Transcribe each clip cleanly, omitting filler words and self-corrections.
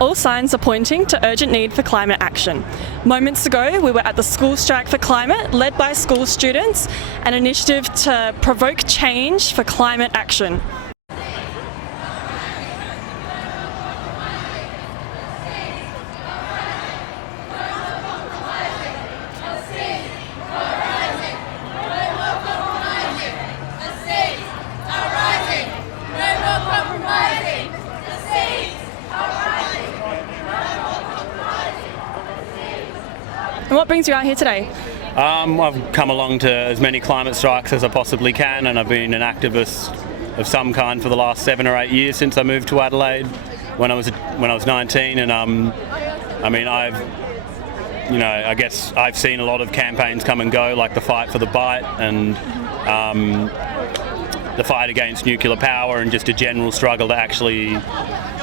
All signs are pointing to urgent need for climate action. Moments ago, we were at the School Strike for Climate, led by school students, an initiative to provoke change for climate action. And what brings you out here today? I've come along to as many climate strikes as I possibly can, and I've been an activist of some kind for the last 7 or 8 years since I moved to Adelaide when I was 19. And I guess I've seen a lot of campaigns come and go, like the Fight for the Bite and the fight against nuclear power, and just a general struggle to actually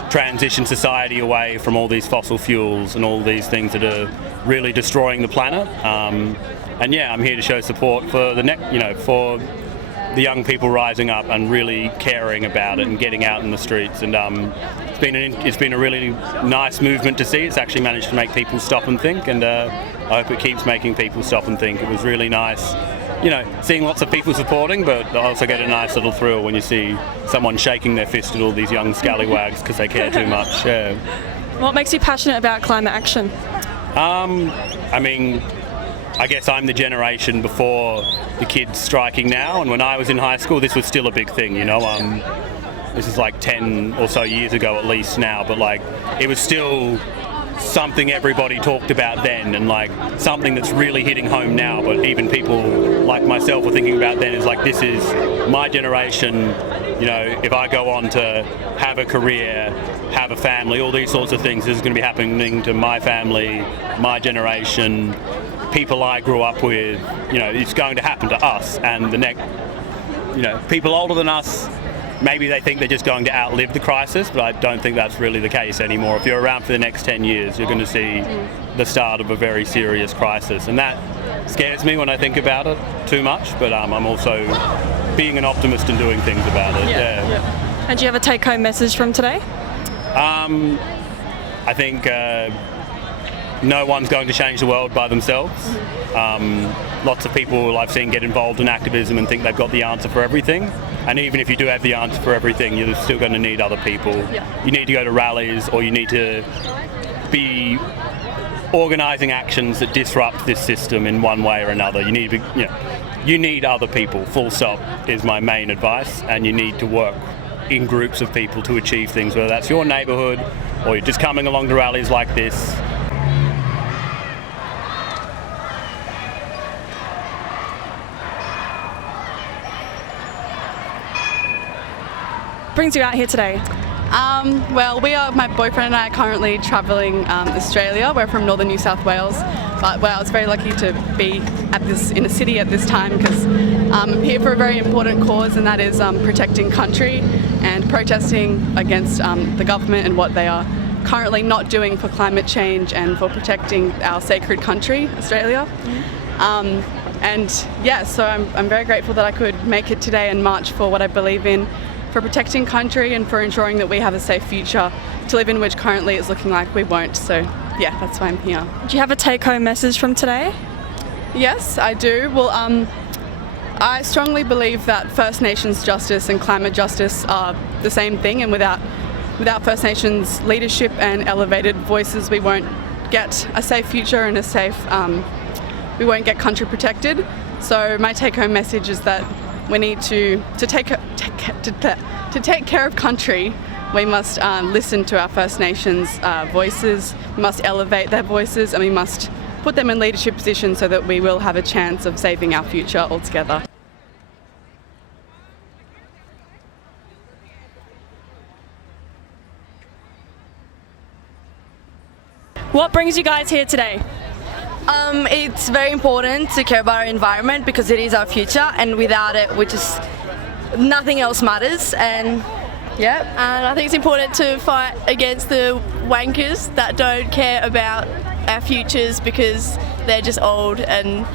transition society away from all these fossil fuels and all these things that are really destroying the planet. I'm here to show support for for the young people rising up and really caring about it and getting out in the streets. And it's been a really nice movement to see. It's actually managed to make people stop and think, and I hope it keeps making people stop and think. It was really nice, seeing lots of people supporting, but I also get a nice little thrill when you see someone shaking their fist at all these young scallywags because they care too much. Yeah. What makes you passionate about climate action? I guess I'm the generation before the kids striking now, and when I was in high school this was still a big thing, This is like 10 or so years ago at least now, but it was still something everybody talked about then, and something that's really hitting home now, but even people like myself were thinking about then. Is this is my generation, if I go on to have a career, have a family, all these sorts of things, this is going to be happening to my family, my generation, people I grew up with. It's going to happen to us, and the next, people older than us, maybe they think they're just going to outlive the crisis, but I don't think that's really the case anymore. If you're around for the next 10 years, you're going to see the start of a very serious crisis, and that scares me when I think about it too much, but I'm also being an optimist and doing things about it. Yeah. And do you have a take-home message from today? I think no one's going to change the world by themselves. Lots of people I've seen get involved in activism and think they've got the answer for everything. And even if you do have the answer for everything, you're still going to need other people. Yeah. You need to go to rallies, or you need to be organising actions that disrupt this system in one way or another. You need other people, full stop, is my main advice, and you need to work in groups of people to achieve things, whether that's your neighbourhood or you're just coming along to rallies like this. Brings you out here today? My boyfriend and I are currently travelling Australia. We're from northern New South Wales, but I was very lucky to be in a city at this time because I'm here for a very important cause, and that is protecting country and protesting against the government and what they are currently not doing for climate change and for protecting our sacred country, Australia. So I'm very grateful that I could make it today and march for what I believe in, for protecting country and for ensuring that we have a safe future to live in, which currently it's looking like we won't. So yeah, that's why I'm here. Do you have a take-home message from today? Yes, I do. Well, I strongly believe that First Nations justice and climate justice are the same thing, and without First Nations leadership and elevated voices, we won't get a safe future and we won't get country protected. So my take-home message is that we need to take care of country. We must listen to our First Nations voices, we must elevate their voices, and we must put them in leadership positions so that we will have a chance of saving our future altogether. What brings you guys here today? It's very important to care about our environment because it is our future, and without it, nothing else matters. And I think it's important to fight against the wankers that don't care about our futures because they're just old, and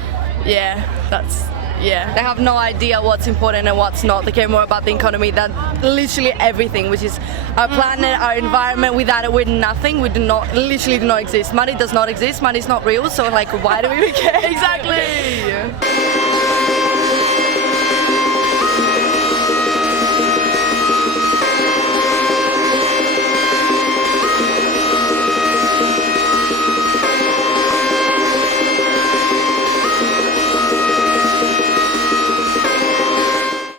Yeah. They have no idea what's important and what's not. They care more about the economy than literally everything, which is our planet, our environment. Without it, we're nothing. We literally do not exist. Money does not exist. Money is not real. So like, why do we care? Exactly.